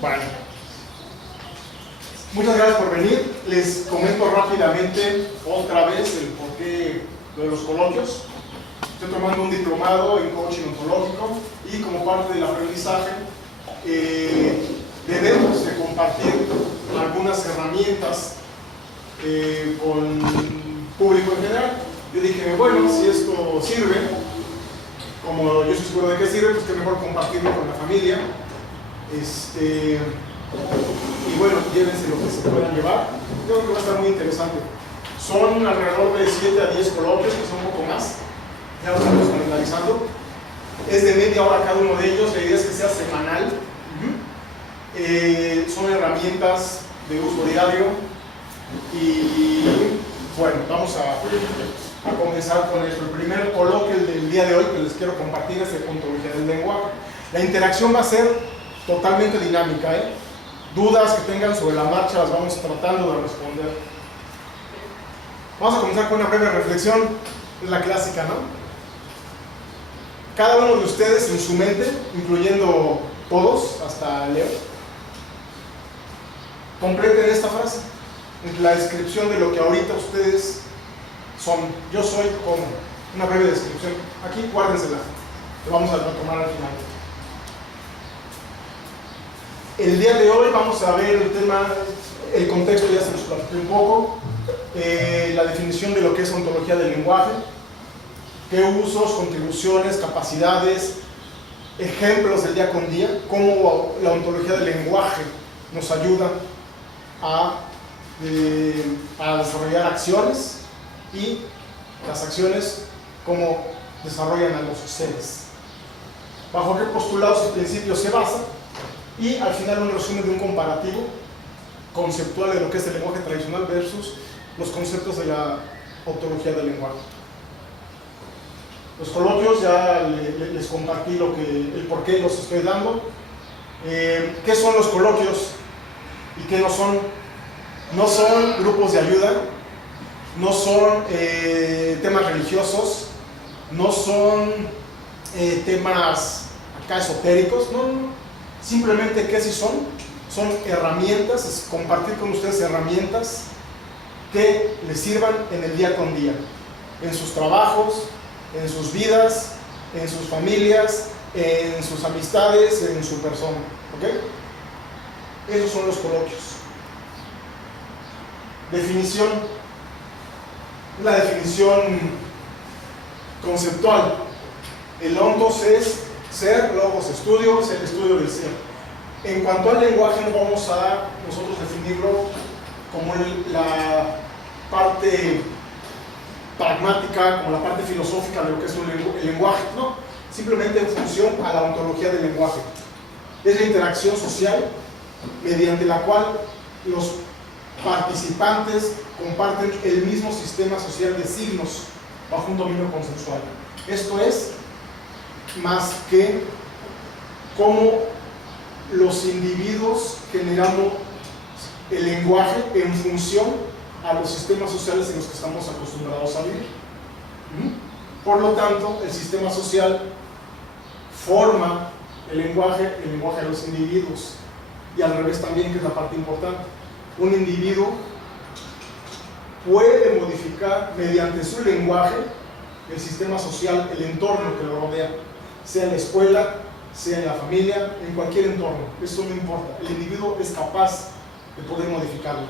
Bueno, muchas gracias por venir. Les comento rápidamente otra vez el porqué de los coloquios. Estoy tomando un diplomado en coaching ontológico y como parte del aprendizaje debemos de compartir algunas herramientas con público en general. Yo dije, bueno, si esto sirve, como yo estoy seguro de que sirve, pues que mejor compartirlo con la familia. Y bueno, llévense lo que se puedan llevar. Creo que va a estar muy interesante. Son alrededor de 7 a 10 coloquios, que son un poco más. Ya lo estamos analizando. Es de media hora cada uno de ellos. La idea es que sea semanal. Son herramientas de uso diario. Y bueno, vamos a comenzar con esto. El primer coloquio del día de hoy que les quiero compartir es de ontología del lenguaje. La interacción va a ser totalmente dinámica, Dudas que tengan sobre la marcha las vamos tratando de responder. Vamos a comenzar con una breve reflexión, es la clásica, ¿no? Cada uno de ustedes en su mente, incluyendo todos, hasta Leo, completen esta frase, la descripción de lo que ahorita ustedes son. Yo soy como, una breve descripción. Aquí guárdensela, que vamos a retomar al final. El día de hoy vamos a ver el tema, el contexto ya se los platiqué un poco, la definición de lo que es ontología del lenguaje, qué usos, contribuciones, capacidades, ejemplos del día con día, cómo la ontología del lenguaje nos ayuda a desarrollar acciones y las acciones cómo desarrollan a los seres, bajo qué postulados y principios se basa. Y al final un resumen de un comparativo conceptual de lo que es el lenguaje tradicional versus los conceptos de la ontología del lenguaje. Los coloquios ya les compartí el por qué los estoy dando. ¿Qué son los coloquios y qué no son? No son grupos de ayuda, no son temas religiosos, no son temas acá esotéricos, no. Simplemente, ¿qué sí son? Son herramientas, es compartir con ustedes herramientas que les sirvan en el día con día, en sus trabajos, en sus vidas, en sus familias, en sus amistades, en su persona. ¿Ok? Esos son los coloquios. Definición. La definición conceptual. El ontos es ser, logos estudio, es el estudio del ser. En cuanto al lenguaje, no vamos a nosotros definirlo como la parte pragmática, como la parte filosófica de lo que es el lenguaje, no, simplemente en función a la ontología del lenguaje. Es la interacción social mediante la cual los participantes comparten el mismo sistema social de signos bajo un dominio consensual. Esto es más que cómo los individuos generamos el lenguaje en función a los sistemas sociales en los que estamos acostumbrados a vivir. Por lo tanto, el sistema social forma el lenguaje de los individuos, y al revés también, que es la parte importante. Un individuo puede modificar mediante su lenguaje el sistema social, el entorno que lo rodea, sea en la escuela, sea en la familia, en cualquier entorno. Eso no importa. El individuo es capaz de poder modificarlo.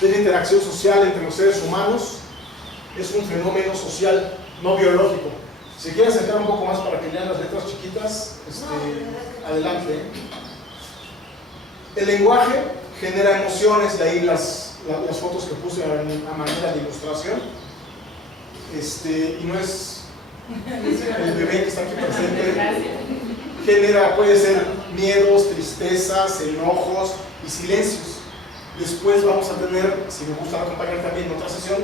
Es la interacción social entre los seres humanos, es un fenómeno social, no biológico. Si quieren acercar un poco más para que lean las letras chiquitas, adelante. El lenguaje genera emociones, de ahí las fotos que puse a manera de ilustración. Y no es el bebé que está aquí presente. Puede ser miedos, tristezas, enojos y silencios. Después vamos a tener, si me gusta acompañar también en otra sesión,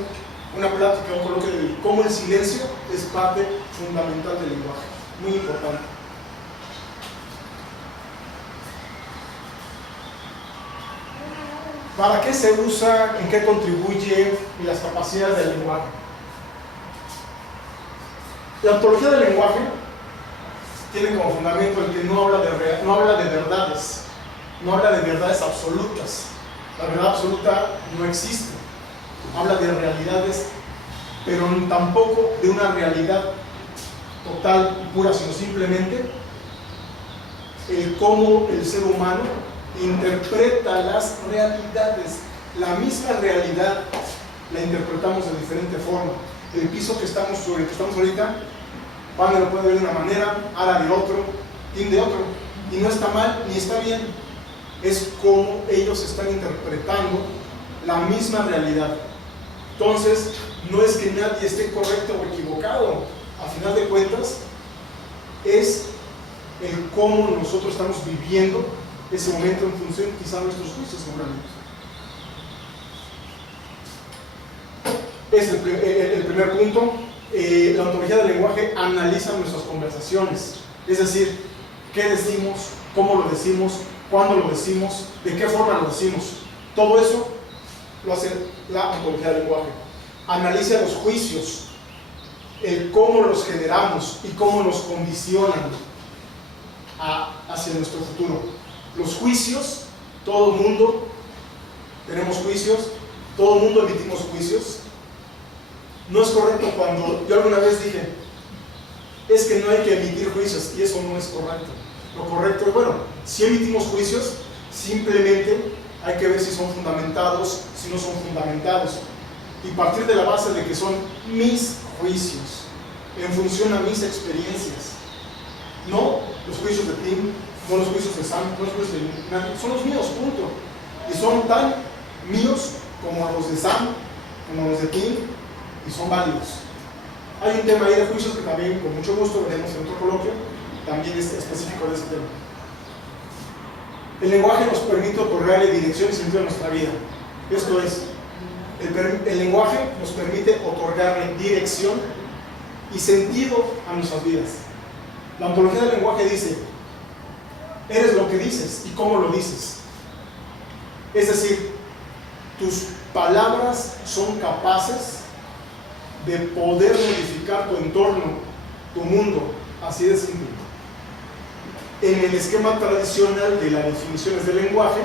una plática, un coloquio de cómo el silencio es parte fundamental del lenguaje, muy importante. ¿Para qué se usa? ¿En qué contribuye? Y las capacidades del lenguaje. La ontología del lenguaje tiene como fundamento el que no habla de verdades, no habla de verdades absolutas. La verdad absoluta no existe. Habla de realidades, pero tampoco de una realidad total y pura, sino simplemente el cómo el ser humano interpreta las realidades. La misma realidad la interpretamos de diferente forma. El piso que estamos ahorita, Pablo lo puede ver de una manera, Ara de otro, Tim de otro, y no está mal ni está bien. Es como ellos están interpretando la misma realidad. Entonces, no es que nadie esté correcto o equivocado. A final de cuentas, es el cómo nosotros estamos viviendo ese momento en función quizá de nuestros juicios, seguramente. Es el primer punto. La ontología del lenguaje analiza nuestras conversaciones, es decir, qué decimos, cómo lo decimos, cuándo lo decimos, de qué forma lo decimos. Todo eso lo hace la ontología del lenguaje. Analiza los juicios, el cómo los generamos y cómo nos condicionan hacia nuestro futuro. Los juicios, todo el mundo tenemos juicios, todo el mundo emitimos juicios. No es correcto cuando yo alguna vez dije, es que no hay que emitir juicios, y eso no es correcto. Lo correcto es, bueno, si emitimos juicios, simplemente hay que ver si son fundamentados, si no son fundamentados, y partir de la base de que son mis juicios, en función a mis experiencias, no los juicios de Tim, no los juicios de Sam, no los juicios de nadie, son los míos, punto. Y son tan míos como los de Sam, como los de Tim, y son válidos. Hay un tema ahí de juicios que también con mucho gusto veremos en otro coloquio, también es específico de ese tema. El lenguaje nos permite otorgarle dirección y sentido a nuestra vida. Esto es, el lenguaje nos permite otorgarle dirección y sentido a nuestras vidas. La ontología del lenguaje dice, eres lo que dices y cómo lo dices. Es decir, tus palabras son capaces de poder modificar tu entorno, tu mundo, así de simple. En el esquema tradicional de las definiciones del lenguaje,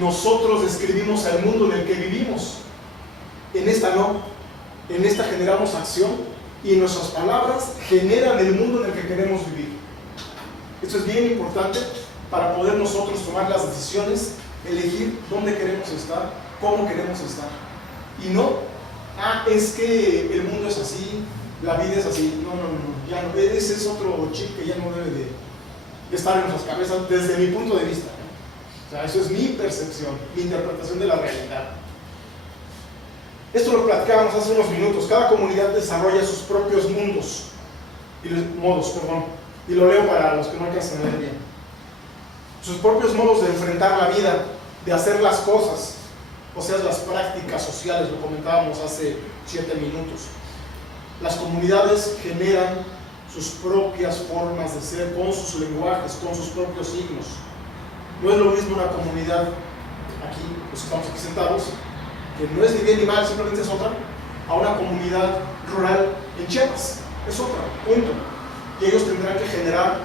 nosotros describimos al mundo en el que vivimos. En esta no, en esta generamos acción y nuestras palabras generan el mundo en el que queremos vivir. Esto es bien importante para poder nosotros tomar las decisiones, elegir dónde queremos estar, cómo queremos estar. Y no, es que el mundo es así, la vida es así. No, ya no, ese es otro chip que ya no debe de estar en nuestras cabezas desde mi punto de vista. O sea, eso es mi percepción, mi interpretación de la realidad. Esto lo platicábamos hace unos minutos. Cada comunidad desarrolla sus propios modos, y lo leo para los que no alcanzan a leer bien. Sus propios modos de enfrentar la vida, de hacer las cosas, o sea, las prácticas sociales, lo comentábamos hace 7 minutos. Las comunidades generan sus propias formas de ser, con sus lenguajes, con sus propios signos. No es lo mismo una comunidad, aquí, los que estamos aquí sentados, que no es ni bien ni mal, simplemente es otra, a una comunidad rural en Chiapas, es otra, punto. Y ellos tendrán que generan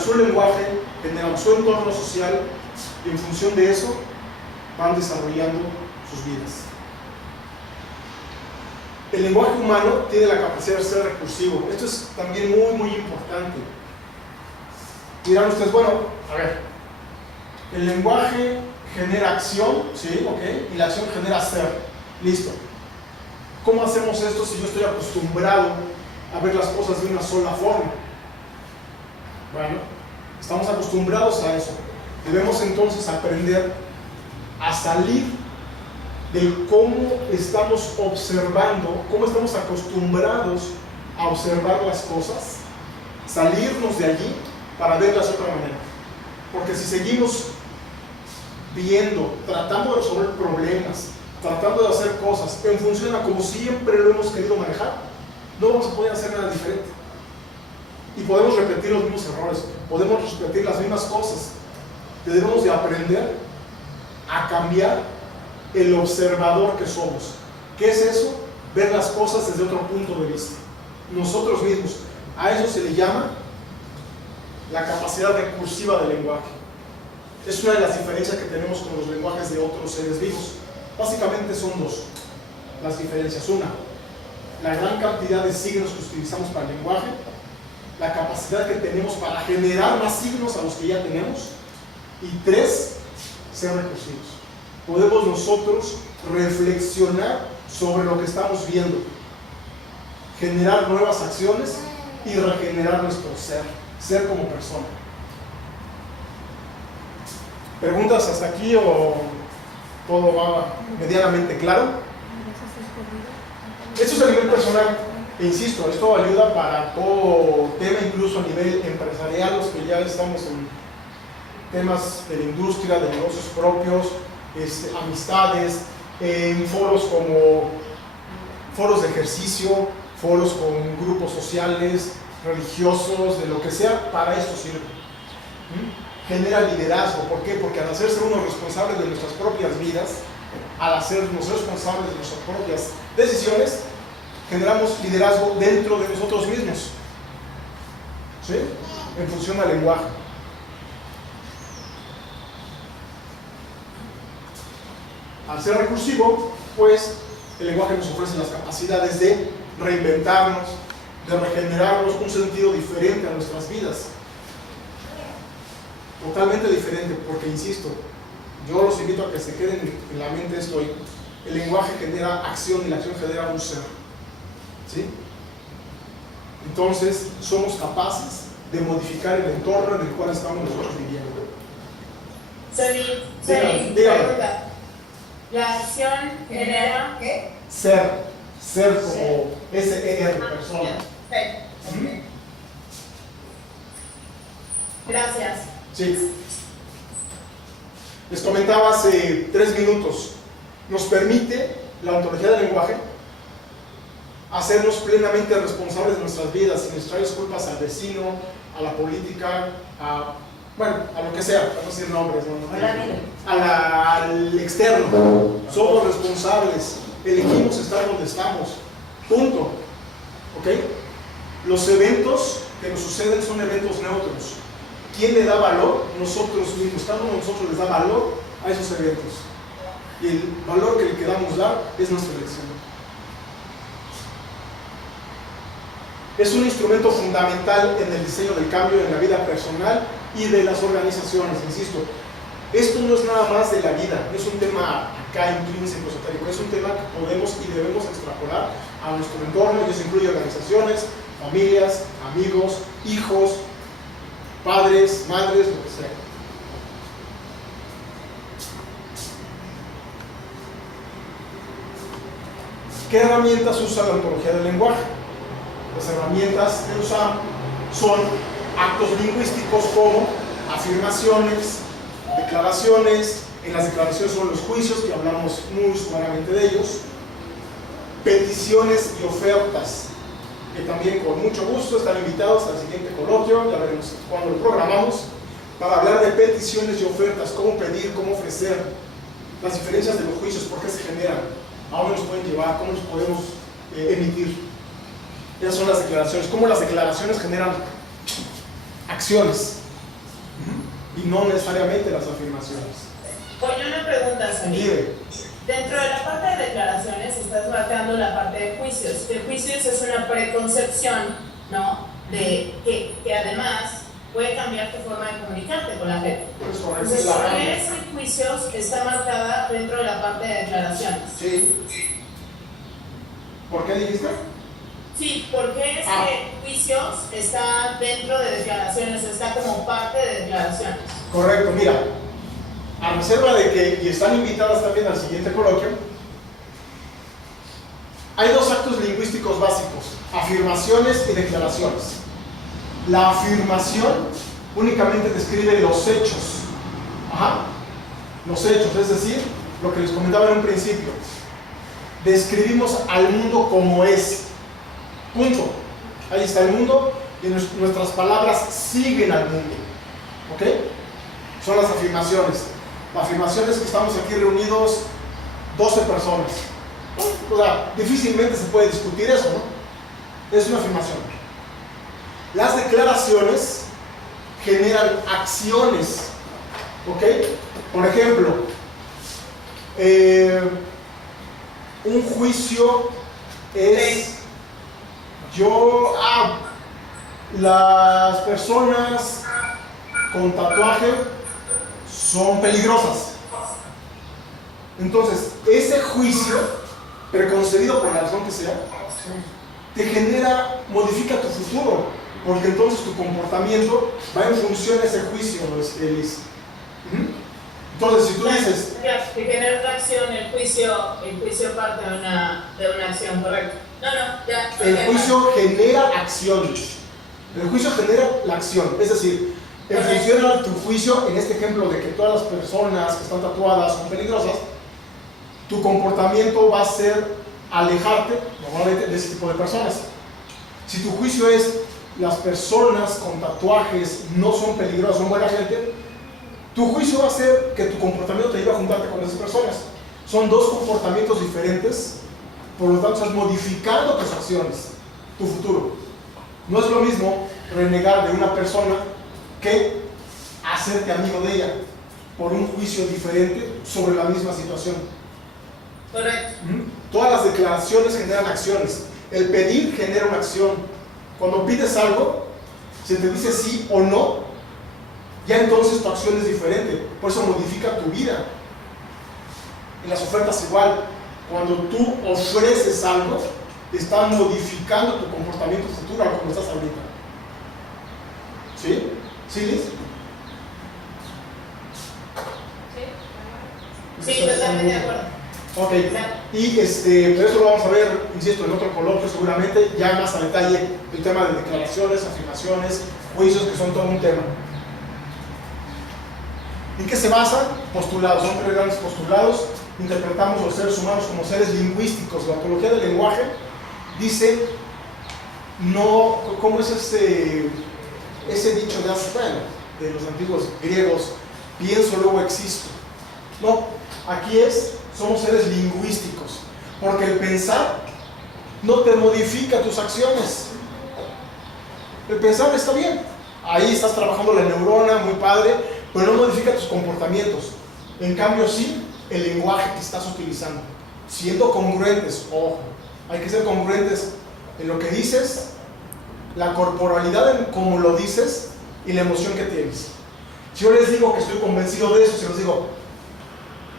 su lenguaje, generan su entorno social, y en función de eso van desarrollando sus vidas. El lenguaje humano tiene la capacidad de ser recursivo. Esto es también muy, muy importante. Dirán ustedes, bueno, a ver, el lenguaje genera acción, ¿sí? Ok, y la acción genera ser. Listo. ¿Cómo hacemos esto si yo estoy acostumbrado a ver las cosas de una sola forma? Bueno, estamos acostumbrados a eso. Debemos entonces aprender a salir de cómo estamos observando, cómo estamos acostumbrados a observar las cosas, salirnos de allí para verlas de otra manera. Porque si seguimos viendo, tratando de resolver problemas, tratando de hacer cosas en función a como siempre lo hemos querido manejar, no vamos a poder hacer nada diferente. Y podemos repetir los mismos errores, podemos repetir las mismas cosas. Debemos de aprender a cambiar el observador que somos. ¿Qué es eso? Ver las cosas desde otro punto de vista. Nosotros mismos. A eso se le llama la capacidad recursiva del lenguaje. Es una de las diferencias que tenemos con los lenguajes de otros seres vivos. Básicamente son dos las diferencias. Una, la gran cantidad de signos que utilizamos para el lenguaje, la capacidad que tenemos para generar más signos a los que ya tenemos, y tres, ser recursivos. Podemos nosotros reflexionar sobre lo que estamos viendo, generar nuevas acciones y regenerar nuestro ser como persona. ¿Preguntas hasta aquí o todo va medianamente claro? Esto es a nivel personal, e insisto, esto ayuda para todo tema, incluso a nivel empresarial, los que ya estamos en temas de la industria, de negocios propios, amistades, en foros como foros de ejercicio, foros con grupos sociales, religiosos, de lo que sea, para esto sirve. Genera liderazgo. ¿Por qué? Porque al hacerse uno responsable de nuestras propias vidas, al hacernos responsables de nuestras propias decisiones, generamos liderazgo dentro de nosotros mismos, ¿sí? En función al lenguaje. Al ser recursivo, pues el lenguaje nos ofrece las capacidades de reinventarnos, de regenerarnos un sentido diferente a nuestras vidas. Totalmente diferente, porque insisto, yo los invito a que se queden en la mente esto hoy. El lenguaje genera acción y la acción genera un ser, ¿sí? Entonces somos capaces de modificar el entorno en el cual estamos nosotros viviendo. Pregunta. La acción genera ¿qué? Ser como S-E-R, persona. Gracias. Sí. Les comentaba hace 3 minutos, nos permite la ontología del lenguaje hacernos plenamente responsables de nuestras vidas, sin echarles culpas al vecino, a la política, a lo que sea, para no decir nombres, al externo. Somos responsables, elegimos estar donde estamos, punto. ¿Ok? Los eventos que nos suceden son eventos neutros. ¿Quién le da valor? Nosotros mismos. Cada uno de nosotros les da valor a esos eventos. Y el valor que le queramos dar es nuestra elección. Es un instrumento fundamental en el diseño del cambio en la vida personal y de las organizaciones, insisto. Esto no es nada más de la vida, es un tema acá intrínseco, esotérico, es un tema que podemos y debemos extrapolar a nuestro entorno, y eso incluye organizaciones, familias, amigos, hijos, padres, madres, lo que sea. ¿Qué herramientas usa la ontología del lenguaje? Las herramientas que usamos son actos lingüísticos como afirmaciones, declaraciones. En las declaraciones son los juicios, que hablamos muy suavemente de ellos, peticiones y ofertas, que también con mucho gusto están invitados al siguiente coloquio, ya veremos cuando lo programamos, para hablar de peticiones y ofertas, cómo pedir, cómo ofrecer, las diferencias de los juicios, por qué se generan, a dónde nos pueden llevar, cómo nos podemos emitir. Esas son las declaraciones, cómo las declaraciones generan acciones y no necesariamente las afirmaciones. Oye, una pregunta, Samir. Dentro de la parte de declaraciones estás marcando la parte de juicios. El juicios es una preconcepción, ¿no? De que además puede cambiar tu forma de comunicarte con la gente. Entonces, ¿por qué ese juicios está marcada dentro de la parte de declaraciones? Sí. ¿Por qué dijiste? Sí, porque ese juicios está dentro de declaraciones, está como parte de declaraciones. Correcto, mira, a reserva de que, y están invitadas también al siguiente coloquio, hay 2 actos lingüísticos básicos, afirmaciones y declaraciones. La afirmación únicamente describe los hechos, los hechos, es decir, lo que les comentaba en un principio, describimos al mundo como es. Punto. Ahí está el mundo y nuestras palabras siguen al mundo. ¿Ok? Son las afirmaciones. La afirmación es que estamos aquí reunidos 12 personas. O sea, difícilmente se puede discutir eso, ¿no? Es una afirmación. Las declaraciones generan acciones. ¿Ok? Por ejemplo, un juicio es las personas con tatuaje son peligrosas. Entonces, ese juicio preconcebido por la razón que sea, te modifica tu futuro, porque entonces tu comportamiento va en función de ese juicio, Liz. Entonces, si tú dices... Que genera una acción, el juicio parte de una acción, correcto. El juicio genera acciones. El juicio genera la acción, es decir, en función de tu juicio, en este ejemplo de que todas las personas que están tatuadas son peligrosas, tu comportamiento va a ser alejarte normalmente de ese tipo de personas. Si tu juicio es las personas con tatuajes no son peligrosas, son buena gente, tu juicio va a ser que tu comportamiento te lleve a juntarte con esas personas. Son dos comportamientos diferentes, por lo tanto estás modificando tus acciones, tu futuro. No es lo mismo renegar de una persona que hacerte amigo de ella por un juicio diferente sobre la misma situación. Correcto. Todas las declaraciones generan acciones. El pedir genera una acción. Cuando pides algo, se te dice sí o no, ya entonces tu acción es diferente. Por eso modifica tu vida. En las ofertas igual. Cuando tú ofreces algo, estás modificando tu comportamiento futuro a como estás ahorita. ¿Sí? ¿Sí, Liz? Sí, totalmente de acuerdo. Ok, y pero eso lo vamos a ver, insisto, en otro coloquio seguramente, ya más a detalle, el tema de declaraciones, afirmaciones, juicios, que son todo un tema. ¿En qué se basan? Postulados, son tres grandes postulados. Interpretamos los seres humanos como seres lingüísticos. La ontología del lenguaje dice, no, ¿cómo es ese dicho de los antiguos griegos? Pienso, luego existo. No, aquí somos seres lingüísticos, porque el pensar no te modifica tus acciones. El pensar está bien, ahí estás trabajando la neurona, muy padre, pero no modifica tus comportamientos. En cambio sí, el lenguaje que estás utilizando, siendo congruentes, ojo, hay que ser congruentes en lo que dices, la corporalidad en cómo lo dices y la emoción que tienes. Si yo les digo que estoy convencido de eso, si les digo,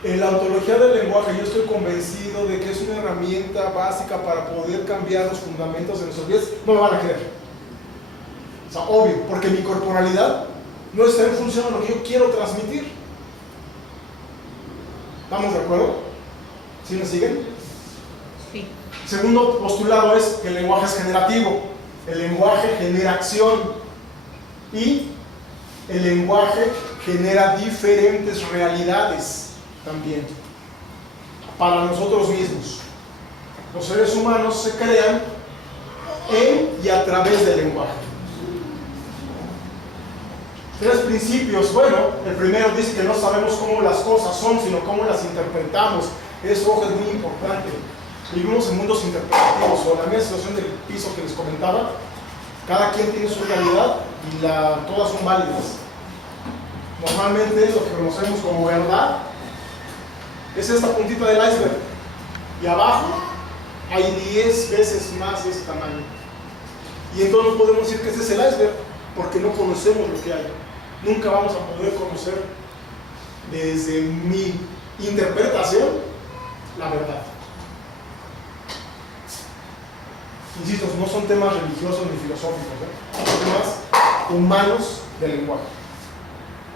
en la ontología del lenguaje yo estoy convencido de que es una herramienta básica para poder cambiar los fundamentos de nuestras vidas, no me van a creer. O sea, obvio, porque mi corporalidad no está en función de lo que yo quiero transmitir. ¿Estamos de acuerdo? ¿Sí me siguen? Sí. Segundo postulado es que el lenguaje es generativo. El lenguaje genera acción y el lenguaje genera diferentes realidades también para nosotros mismos. Los seres humanos se crean en y a través del lenguaje. Tres principios. Bueno, el primero dice que no sabemos cómo las cosas son, sino cómo las interpretamos. Eso es muy importante. Vivimos en mundos interpretativos, o la misma situación del piso que les comentaba. Cada quien tiene su realidad y todas son válidas. Normalmente lo que conocemos como verdad es esta puntita del iceberg. Y abajo hay 10 veces más de ese tamaño. Y entonces no podemos decir que ese es el iceberg, porque no conocemos lo que hay. Nunca vamos a poder conocer desde mi interpretación la verdad. Insisto, no son temas religiosos ni filosóficos, son temas humanos del lenguaje.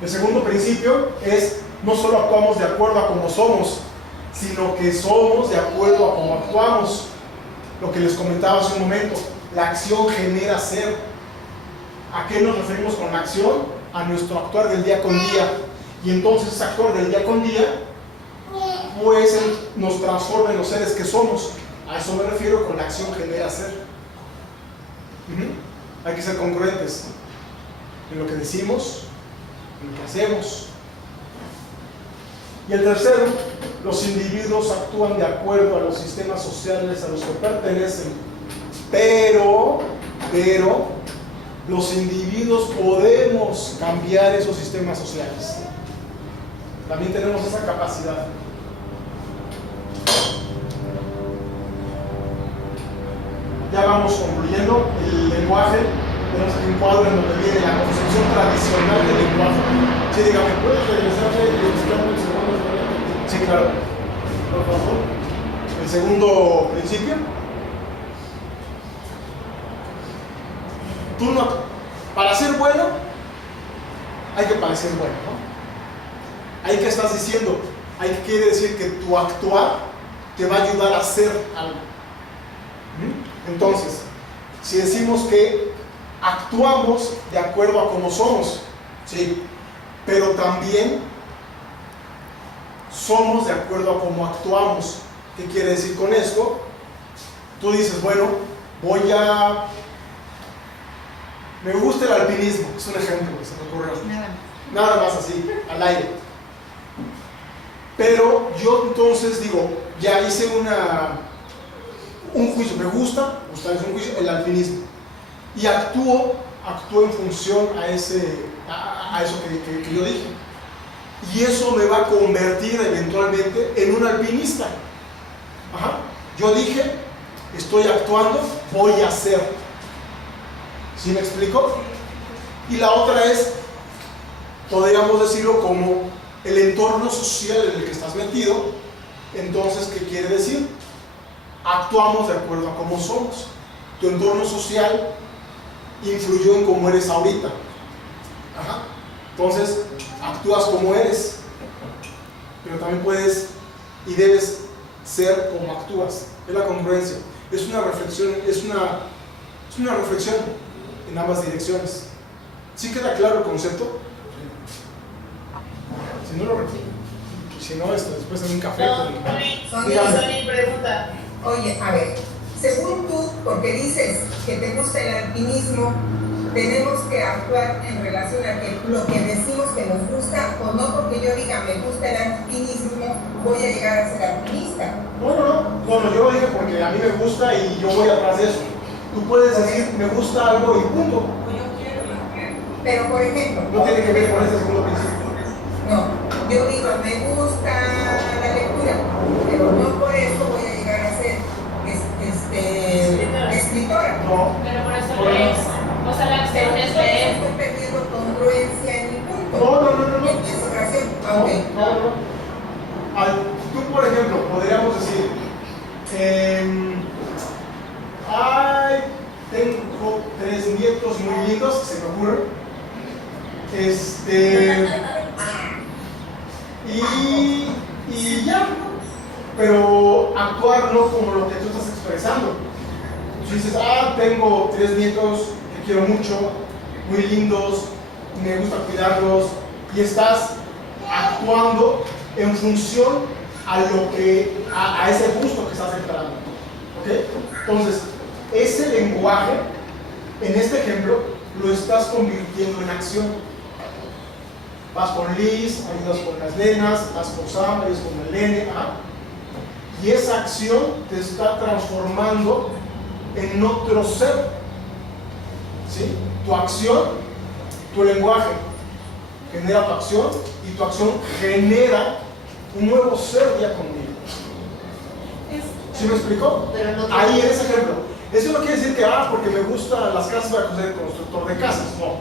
El segundo principio es, no solo actuamos de acuerdo a cómo somos, sino que somos de acuerdo a cómo actuamos. Lo que les comentaba hace un momento, la acción genera ser. ¿A qué nos referimos con la acción? A nuestro actuar del día con día. Y entonces ese actuar del día con día, pues nos transforma en los seres que somos. A eso me refiero con la acción genera ser. Hay que ser congruentes en lo que decimos, en lo que hacemos. Y el tercero, los individuos actúan de acuerdo a los sistemas sociales a los que pertenecen, pero Los individuos podemos cambiar esos sistemas sociales. También tenemos esa capacidad. Ya vamos concluyendo. El lenguaje, tenemos aquí un cuadro en donde viene la concepción tradicional del lenguaje. Sí, dígame, ¿puedes regresarle y explicarme el segundo? Sí, claro. Por favor. El segundo principio. Tú no, para ser bueno, hay que parecer bueno, ¿no? Hay que estás diciendo, quiere decir que tu actuar te va a ayudar a hacer algo. Entonces, si decimos que actuamos de acuerdo a cómo somos, ¿sí? Pero también somos de acuerdo a cómo actuamos. ¿Qué quiere decir con esto? Tú dices, bueno, me gusta el alpinismo, es un ejemplo que se me ocurrió. Nada más así, al aire. Pero yo entonces digo, ya hice un juicio, me gusta es un juicio, el alpinismo. Y actúo en función a eso que yo dije. Y eso me va a convertir eventualmente en un alpinista. Ajá. Yo dije, estoy actuando, voy a hacer. ¿Sí me explico? Y la otra es, podríamos decirlo como el entorno social en el que estás metido. Entonces, ¿qué quiere decir? Actuamos de acuerdo a cómo somos. Tu entorno social influyó en cómo eres ahorita. Ajá. Entonces, actúas como eres, pero también puedes y debes ser como actúas. Es la congruencia. Es una reflexión, es una reflexión en ambas direcciones. ¿Sí queda claro el concepto? Si no lo repito, si no, después en un café. No, Sony, pregunta. Oye, a ver, según tú, porque dices que te gusta el alpinismo, tenemos que actuar en relación a que lo que decimos que nos gusta, o no porque yo diga me gusta el alpinismo, voy a llegar a ser alpinista. No, yo lo dije porque a mí me gusta y yo voy atrás de eso. Tú puedes decir, me gusta algo y punto. Pero, por ejemplo... No tiene que ver con ese segundo principio. No, yo digo, me gusta la lectura, pero no por eso voy a llegar a ser escritora. No. Pero por eso lees. O sea, la acción es leer. Estoy perdiendo congruencia en mi punto. No. En mi educación. No. Tú, por ejemplo, podríamos decir, tengo 3 nietos muy lindos, se me ocurre. Y ya. Pero actuar no como lo que tú estás expresando. Si dices, tengo 3 nietos que quiero mucho, muy lindos, me gusta cuidarlos, y estás actuando en función a ese gusto que estás declarando. ¿Ok? Entonces, ese lenguaje, en este ejemplo, lo estás convirtiendo en acción. Vas con Liz, ayudas con las nenas, vas con Sam, ayudas con el nene, y esa acción te está transformando en otro ser. ¿Sí? Tu acción, tu lenguaje genera tu acción, y tu acción genera un nuevo ser ya conmigo. ¿Sí me explicó? Ahí en ese ejemplo. Eso no quiere decir que, porque me gustan las casas, voy a ser constructor de casas. No.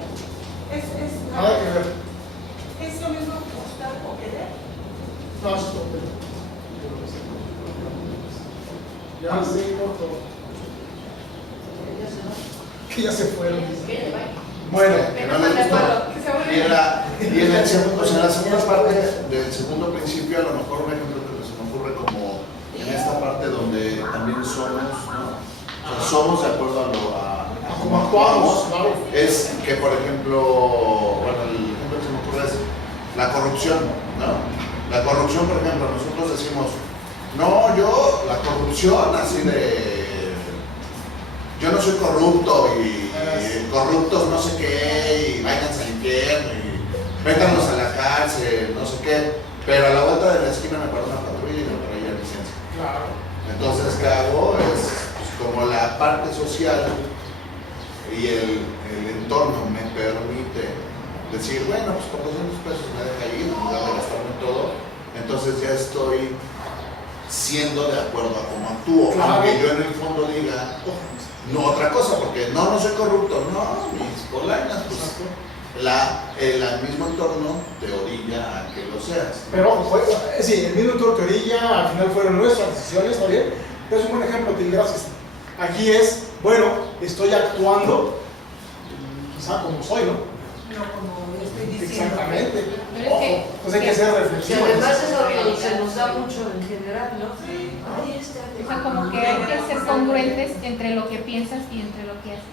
Nada que ver. ¿Es lo mismo que gustar o querer? No, eso es todo. Ya se cortó. Que ya se fueron. Bueno. Y en la segunda parte del segundo principio, a lo mejor un ejemplo que se me ocurre como en esta parte donde también somos, ¿no? O sea, somos de acuerdo a cómo actuamos, claro. Es que, por ejemplo, bueno, el ejemplo que se me ocurre es la corrupción, ¿no? La corrupción, por ejemplo, nosotros decimos, no, yo, la corrupción así de, yo no soy corrupto y corruptos no sé qué, y váyanse al infierno y métanos a la cárcel, no sé qué, pero a la vuelta de la esquina me paro una patrulla y me trae la licencia. Claro. Entonces, ¿qué hago? Es pues, como la parte social y el entorno me permite decir, bueno, pues por 200 pesos me deja ir, en lugar de gastarme todo, entonces ya estoy siendo de acuerdo a cómo actúo, Claro. aunque yo en el fondo diga, no otra cosa, porque no soy corrupto, no, mis polainas, pues el mismo entorno te orilla a que lo seas. Pero ojo, sí, el mismo entorno te orilla, al final fueron nuestras decisiones, ¿está bien? Pero es un buen ejemplo, Tim, gracias. Aquí es, bueno, estoy actuando quizá como soy, ¿no? No como yo estoy diciendo. Exactamente. Pero es Ojo, que- pues hay que ser Y reflexivo. además eso se nos da mucho en general, ¿no? Ay, O sea, como que hay que ser congruentes entre lo que piensas y entre lo que haces.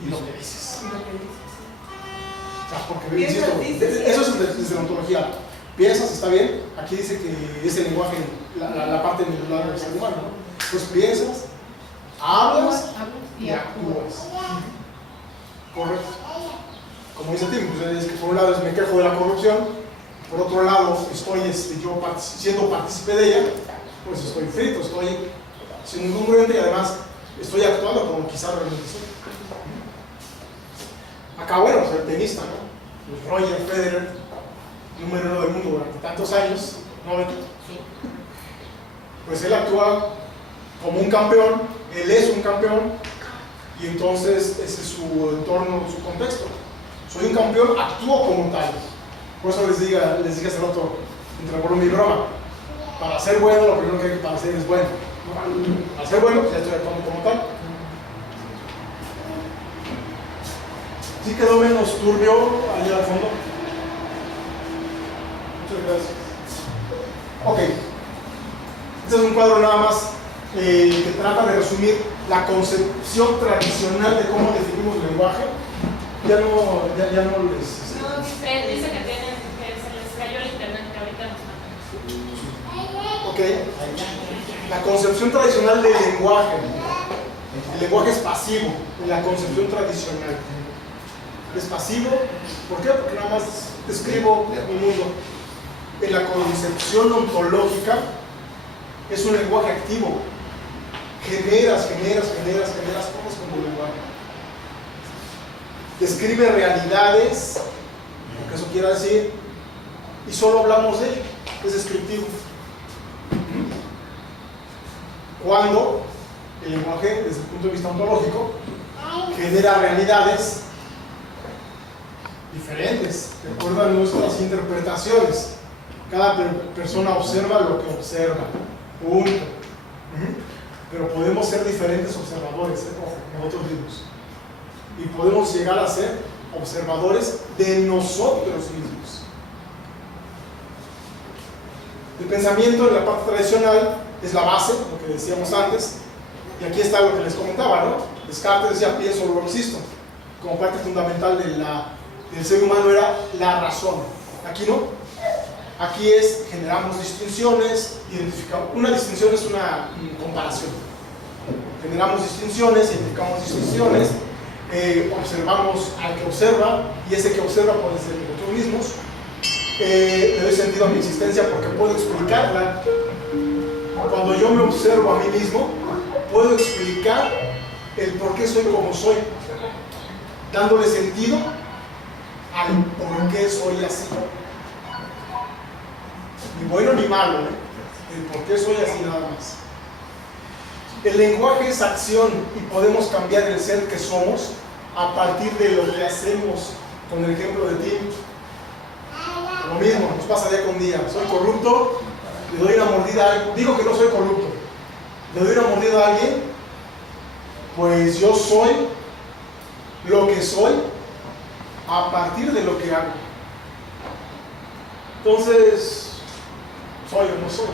Y lo que dices. Y lo que dices. O sea, porque, Piensas, insisto, dices, eso es desde la ontología. Piensas, está bien. Aquí dice que es el lenguaje, la parte medular del ser humano, ¿no? Pues piensas, hablas y actúas. Correcto. Como dice Tim, pues es que por un lado me quejo de la corrupción, por otro lado estoy yo siendo partícipe de ella, pues estoy frito, estoy siendo congruente y además estoy actuando como quizás realmente soy. Acá, bueno, pues el tenista, ¿no? Pues Roger Federer, número 1 del mundo durante tantos años, ¿no, Beto? Pues él actúa como un campeón, él es un campeón, y entonces ese es su entorno, su contexto. Soy un campeón, actúo como tal. Por eso les dije hace rato, entre broma y broma, para ser bueno, lo primero que hay que hacer es bueno, ¿no? Para ser bueno, pues ya estoy actuando como tal. ¿Sí quedó menos turbio allá al fondo? Muchas gracias. Ok. Este es un cuadro nada más que trata de resumir la concepción tradicional de cómo definimos el lenguaje. Ya no les... No, dice que se les cayó el internet, que ahorita nos matan. Ok. La concepción tradicional del lenguaje. El lenguaje es pasivo en la concepción tradicional. Es pasivo, ¿por qué? Porque nada más describo mi mundo. En la concepción ontológica es un lenguaje activo. Generas cosas como lenguaje. Describe realidades, lo que eso quiera decir, y solo hablamos de ello, es descriptivo. Cuando el lenguaje, desde el punto de vista ontológico, genera realidades diferentes, de acuerdo a nuestras interpretaciones. Cada persona observa lo que observa, punto. Pero podemos ser diferentes observadores, ojo, nosotros mismos. Y podemos llegar a ser observadores de nosotros mismos. El pensamiento en la parte tradicional es la base, lo que decíamos antes, y aquí está lo que les comentaba, ¿no? Descartes decía, pienso, luego existo. Como parte fundamental del ser humano era la razón. Aquí no. Aquí generamos distinciones, identificamos. Una distinción es una comparación. Generamos distinciones, identificamos distinciones, observamos al que observa, y ese que observa puede ser nosotros mismos. Le doy sentido a mi existencia porque puedo explicarla. Cuando yo me observo a mí mismo, puedo explicar el por qué soy como soy, dándole sentido al por qué soy así. Ni bueno ni malo, el por qué soy así nada más. El lenguaje es acción y podemos cambiar el ser que somos a partir de lo que hacemos. Con el ejemplo de Tim, lo mismo, nos pasa día con día. Soy corrupto, le doy una mordida a alguien, digo que no soy corrupto, le doy una mordida a alguien, pues yo soy lo que soy a partir de lo que hago. Entonces, soy o no soy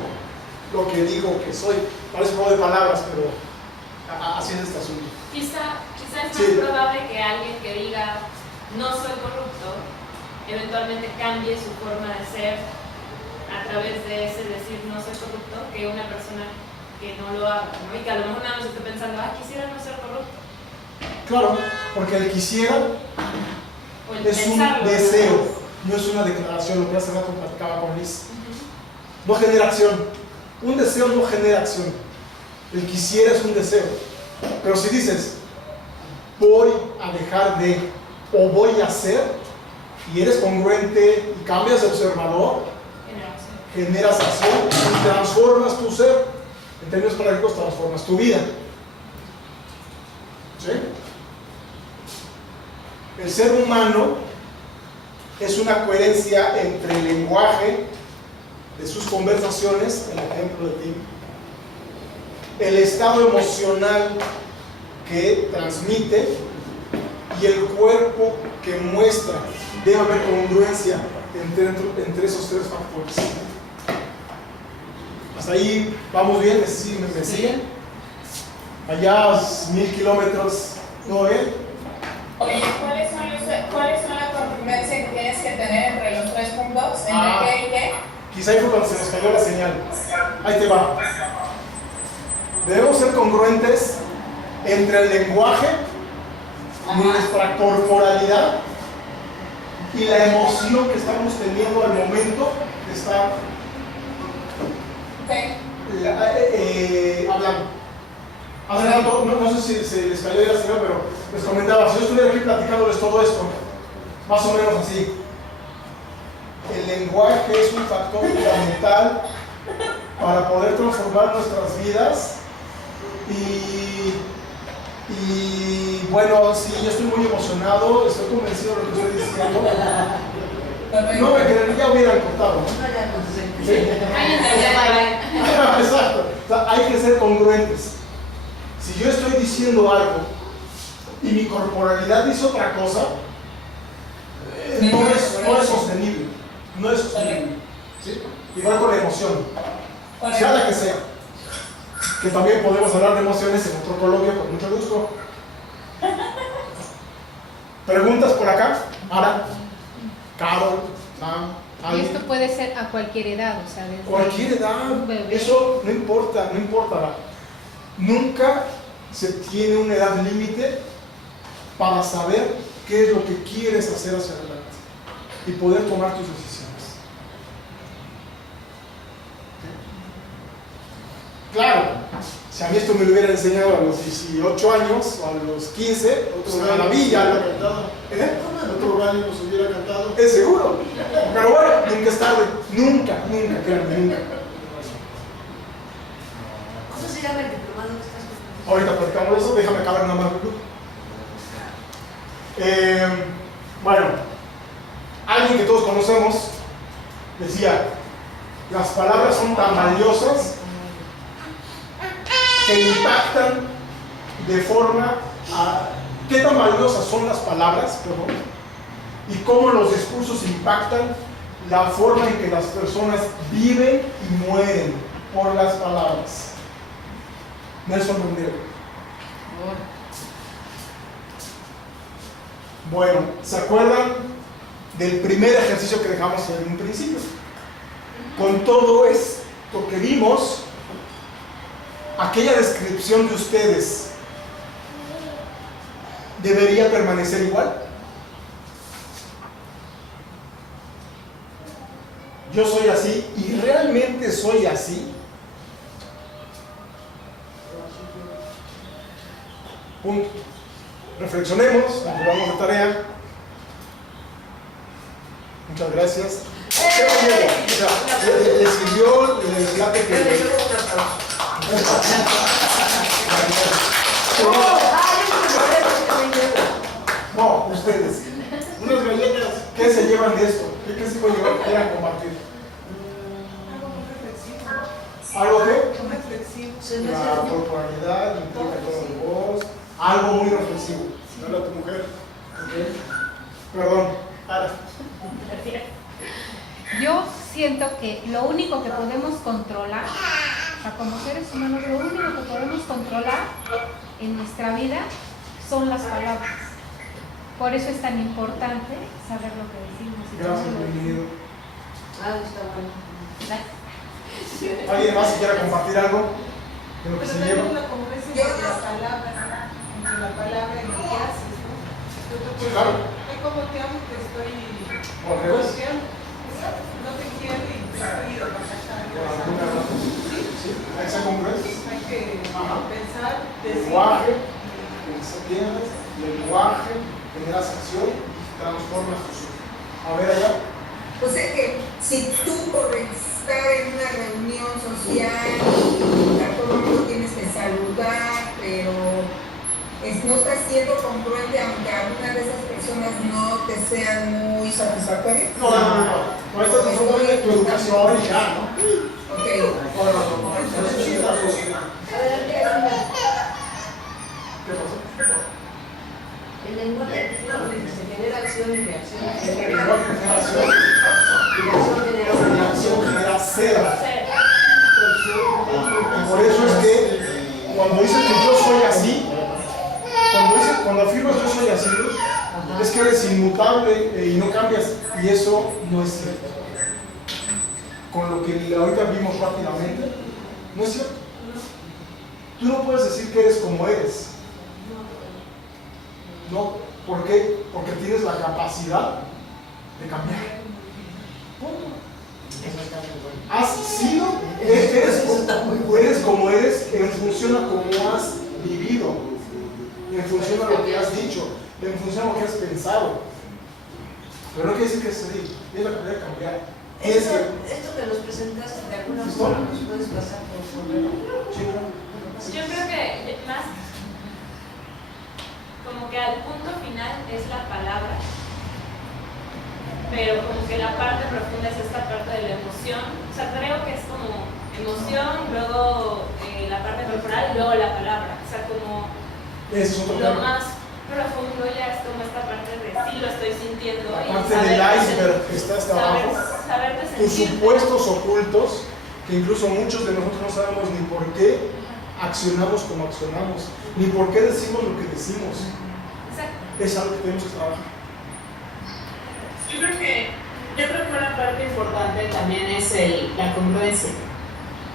lo que digo que soy. Parece un juego de palabras, pero así es este asunto. Quizá es más Sí. probable que alguien que diga no soy corrupto eventualmente cambie su forma de ser a través de ese decir no soy corrupto, que una persona que no lo haga, ¿no? Y que a lo mejor nada más esté pensando, quisiera no ser corrupto. Claro, porque el quisiera O el es un pensarlo, ¿no? deseo, no es una declaración, lo que hace rato platicaba con Liz. No genera acción. Un deseo no genera acción. El quisiera es un deseo. Pero si dices, voy a dejar de o voy a hacer, y eres congruente y cambias de observador, generas acción y transformas tu ser. En términos prácticos, transformas tu vida. ¿Sí? El ser humano es una coherencia entre el lenguaje de sus conversaciones, el ejemplo de ti, el estado emocional que transmite y el cuerpo que muestra. Debe haber congruencia entre esos tres factores. Hasta ahí vamos bien, ¿me siguen? Allá 1000 kilómetros, ¿no ven? Oye, ¿cuáles son la congruencia que tienes que tener entre los 3 puntos? ¿Entre qué y qué? Quizá ahí fue cuando se nos cayó la señal. Ahí te va. Debemos ser congruentes entre el lenguaje, nuestra corporalidad y la emoción que estamos teniendo al momento de estar hablando. No sé si se les cayó la señal, pero les comentaba, si yo estuviera aquí platicándoles todo esto, más o menos así. El lenguaje es un factor fundamental para poder transformar nuestras vidas y bueno, sí, yo estoy muy emocionado, estoy convencido de lo que estoy diciendo. No me creería, ya hubieran cortado, ¿no? ¿Sí? Exacto. O sea, hay que ser congruentes. Si yo estoy diciendo algo y mi corporalidad dice otra cosa, no es sostenible. No es sostenible. ¿Sí? Igual con la emoción, sea la que sea. Que también podemos hablar de emociones en otro coloquio con mucho gusto. ¿Preguntas por acá? Ara, Carol, Sam, Y alguien. esto puede ser a cualquier edad, o sea, desde Cualquier edad, un bebé. eso no importa. Nunca se tiene una edad límite para saber qué es lo que quieres hacer hacia adelante y poder tomar tus decisiones. Claro, si a mí esto me lo hubieran enseñado a los 18 años o a los 15, otra maravilla, ¿no? Otro gallo nos hubiera cantado. Es seguro. Pero bueno, nunca es tarde. Nunca, créanme, nunca. ¿Cómo se llama el diplomado que estás haciendo? Ahorita platicamos de eso, déjame acabar nada más. Bueno, alguien que todos conocemos decía, las palabras son tan valiosas que impactan de forma ¿qué tan valiosas son las palabras? Perdón, y cómo los discursos impactan la forma en que las personas viven y mueren por las palabras. Nelson Mandela. Bueno, ¿se acuerdan del primer ejercicio que dejamos en un principio? Con todo esto que vimos, aquella descripción de ustedes debería permanecer igual. Yo soy así y realmente soy así. Punto. Reflexionemos, nos llevamos de tarea. Muchas gracias. ¿Qué me llevo? O sea, ¿les sirvió el late que no, ustedes? Unas galletas. ¿Qué se llevan de esto? ¿Qué se puede llevar que quieran compartir? ¿Algo qué? Un reflexivo. La corporalidad, implica tono de voz, algo muy reflexivo. No era tu mujer. ¿Okay? Perdón, Ara. Yo siento que lo único que podemos controlar, o sea, como seres humanos, lo único que podemos controlar en nuestra vida son las palabras. Por eso es tan importante saber lo que decimos. Y Gracias, cómo lo bienvenido. Está bueno. decimos. ¿Alguien más que quiera compartir algo de lo que Pero se también lleva? la congruencia entre la palabra, entre la palabra y lo que haces, ¿no? Yo te puedo Claro. decir, ay, ¿cómo te amo? Te estoy Por revés. confiando. No te quiero y te estoy Por alguna pasando. razón. Sí, hay que ser congruentes. Hay que Ajá. pensar, decir. Lenguaje, que se entiende. lenguaje, generas acción, transformas tu ser. A ver allá. O sea que si tú por estar en una reunión social y a todo el mundo tienes que saludar, pero no estás siendo congruente aunque algunas de esas personas no te sean muy satisfactorias. No, esto es solo de tu educación y ya, ¿no? Ok. No. Eso sí es la sociedad. ¿Qué pasó? El lenguaje se genera acción y reacción. El lenguaje genera acción. La acción genera ser. Y por eso es que cuando dicen que yo soy así, cuando afirmas yo soy así, es que eres inmutable y no cambias. Y eso no es cierto. Con lo que ahorita vimos rápidamente, no es cierto. Tú no puedes decir que eres como eres. No, ¿por qué? Porque tienes la capacidad de cambiar. Punto. Has sido, eres como eres en función a cómo has vivido, en función a lo que has dicho, en función a lo que has pensado. Pero no quiere decir que es así, es la capacidad de cambiar. Esto que nos presentaste de alguna forma nos puedes pasar por favor. Yo creo que más como que al punto final es la palabra, pero como que la parte profunda es esta parte de la emoción. O sea, creo que es como emoción, luego la parte corporal y luego la palabra. O sea, como lo más profundo ya es como esta parte de sí lo estoy sintiendo. La y parte del iceberg que está hasta abajo. Saberte Tus sentir. supuestos ocultos, que incluso muchos de nosotros no sabemos ni por qué accionamos como accionamos, ni por qué decimos lo que decimos. Exacto. Es algo que tenemos que trabajar. Yo creo que una parte importante también es la congruencia.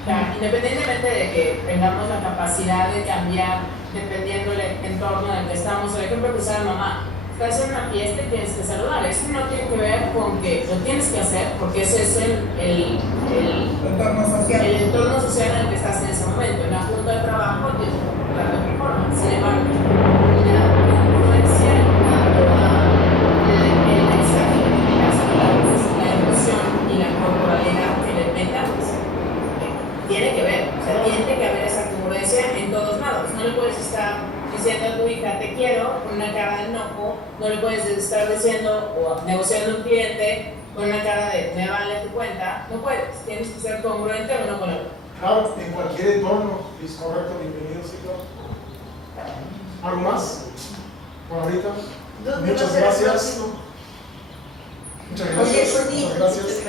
O sea, independientemente de que tengamos la capacidad de cambiar dependiendo del entorno en el que estamos, por ejemplo, que sea mamá, estás en una fiesta y tienes que saludar. Eso no tiene que ver con que lo tienes que hacer, porque ese es el entorno social en el que estás en ese momento. En la junta de trabajo tienes que comportar de otra forma. Sin embargo, la congruencia el mensaje, las palabras, la emoción y la corporalidad que le metamos tiene que ver. O sea, tiene que haber esa congruencia en todos lados. No le puedes estar diciendo a tu hija te quiero con una cara de enojo, no le puedes estar diciendo o negociando un cliente con una cara de me vale tu cuenta, no puedes, tienes que ser congruente o no con él. Claro, en cualquier entorno es correcto, bienvenido, sí, claro. ¿Algo más? Por ahorita. Muchas gracias. Muchas gracias. Oye, Sony, Muchas gracias.